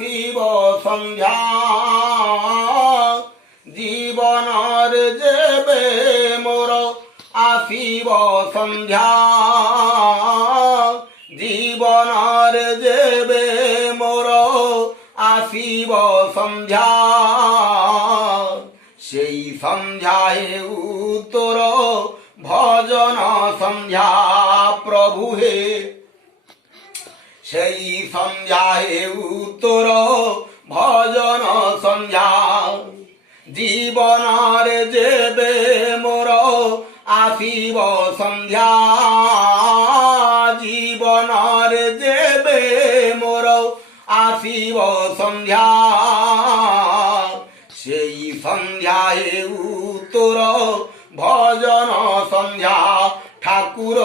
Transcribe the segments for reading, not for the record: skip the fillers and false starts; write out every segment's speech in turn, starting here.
আসিব সন্ধ্যা জীবনর যেবে মোর আসিব সন্ধ্যা জীবনর যেবে মোর আসিব সন্ধ্যা সেই সন্ধ্যায় উত্তর ভজন সন্ধ্যা প্রভু হে সেই সন্ধ্যায় উত্তর ভজন সন্ধ্যা জীবনর যেবে মোর আসিব সন্ধ্যা জীবনর যেবে মোর আসিব সন্ধ্যা সেই সন্ধ্যায় উত্তর ভজন সন্ধ্যা ঠাকুর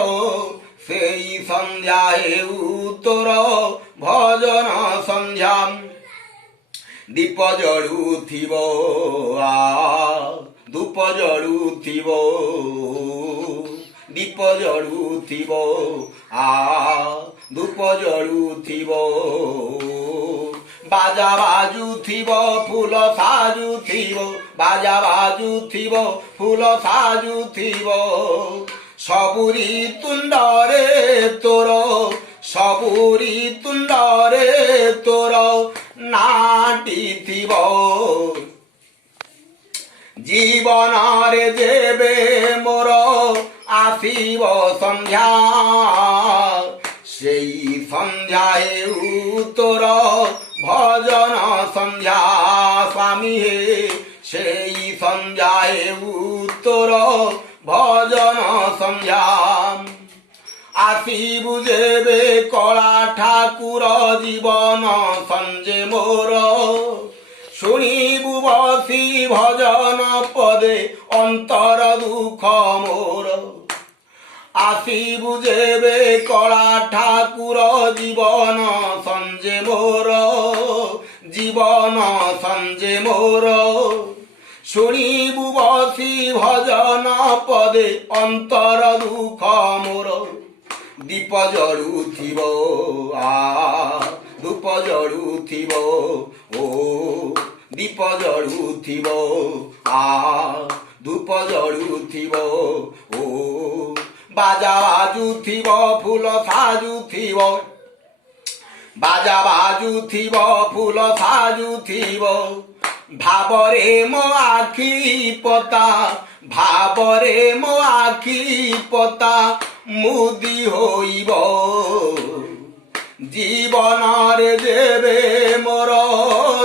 সেই সন্ধ্যায় উত্তর ভজন সন্ধ্যা দীপ জড়ুথিব ধূপ জড়ুথিব দীপ জড়ুথিব ধূপ জড়ুথিব বাজা বাজুথিব ফুল সাজুথিব বাজা বাজুথিব ফুল সাজুথিব सबुरी तुंडरे तोर सबुरी तुंडरे तोर नाटिथिब जीवनरे जेबे मोर आसिब सन्ध्या सेई सन्ध्याए तोर भजन सन्ध्या स्वामी हे सेई सन्ध्याए तोर भजन सन्ध्या आसिबु जेबे कला ठाकुर जीवन संजे मोर शुणिबु बसी भजन पदे अंतर दुख मोर आसिबु जेबे कला ठाकुर जीवन संजे मोर जीवन संजे मोर शुणिबु बसी भजन पदे अंतर दुख मोर दीप जड़ुथिब धूप जड़ुथिब ओ दीप जड़ुथिब धूप जड़ुथिब ओ बाजा बाजुथिब फूल साजुथिब बाजा बाजुथिब फूल साजुथिब भावरे मो आखि पता भावरे मो आखि पता मुदी होइब जीवनर जेबे मोर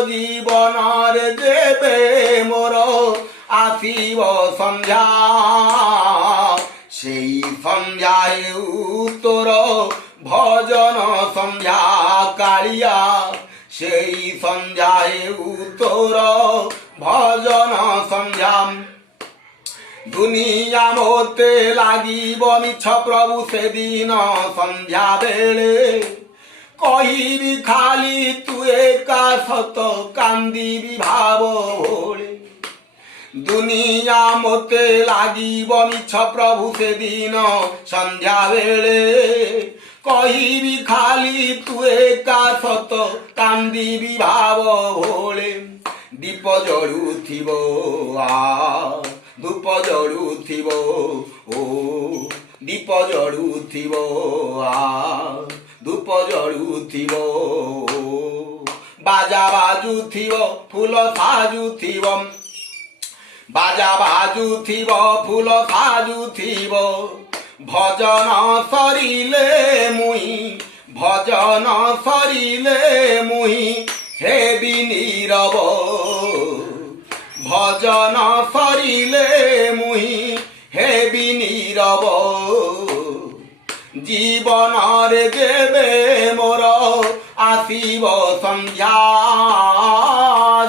जीवनर जेबे मोर आसिब सन्ध्या सेई सन्ध्याए तोर भजन सन्ध्या कालिया सेई सन्ध्याए तोर भजन सन्ध्या दुनिया मोते लागिब मिछ प्रभु से दिन सन्ध्या बेले कहिबी खाली तू एका सत कांदिबी भाव भोले दुनिया मोते लागिब मिछ प्रभु से दिन सन्ध्या बेले कहिबी खाली तू एका सत कांदिबी भाव भोले दीप जड़ुथिब धूप जड़ुथिब ओ दीप जड़ुथिब धूप जड़ुथिब बाजा बाजुथिब फूल साजुथिब बाजा बाजुथिब फूल साजुथिब भजन सरिले मुई भजन सरिले मुई हेबी नीरव भजन सरिले मुई हेबी नीरव जीवनर जेबे मोर आसिब सन्ध्या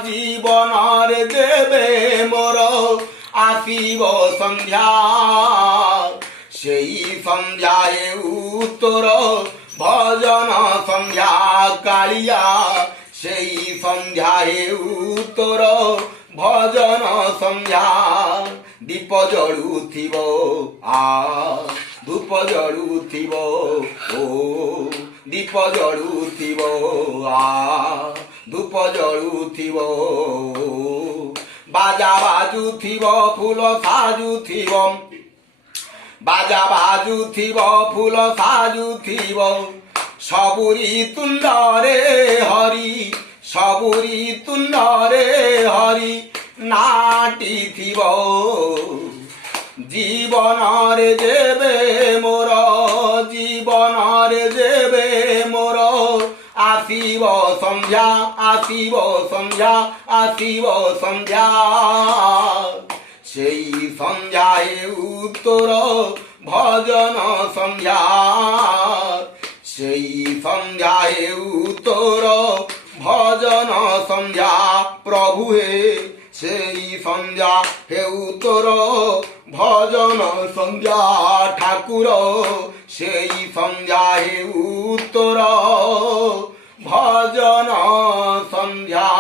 जीवनर जेबे मोर आसिब सन्ध्या सेई सन्ध्याए तोर भजन सन्ध्या कालिया सेई सन्ध्याए तोर भजन सन्ध्या दीप जड़ुथिब धूप जड़ुथिब ओ दीप जड़ुथिब କରୁଥିବ ବାଜା ବାଜୁଥିବ ଫୁଲ ସାଜୁଥିବ ବାଜା ବାଜୁଥିବ ଫୁଲ ସାଜୁଥିବ ସବୁରି ତୁଣ୍ଡରେ ହରି ସବୁରି ତୁଣ୍ଡରେ ହରି ନାଟିଥିବ ଜୀବନରେ ଯେବେ ମୋର ଜୀବନରେ ଯେବେ ମୋର ଆସିବ ସନ୍ଧ୍ୟା ଆସିବ ସନ୍ଧ୍ୟା ଆସିବ ସନ୍ଧ୍ୟା সেই সন্ধ্যা হেউ তোর ভজন সন্ধ্যা সেই সন্ধ্যা হেউ তোর ভজন সন্ধ্যা প্রভু হে সেই সন্ধ্যা হেউ তোর ভজন সন্ধ্যা ঠাকুর সেই সন্ধ্যা হেউ তোর ভজন সন্ধ্যা।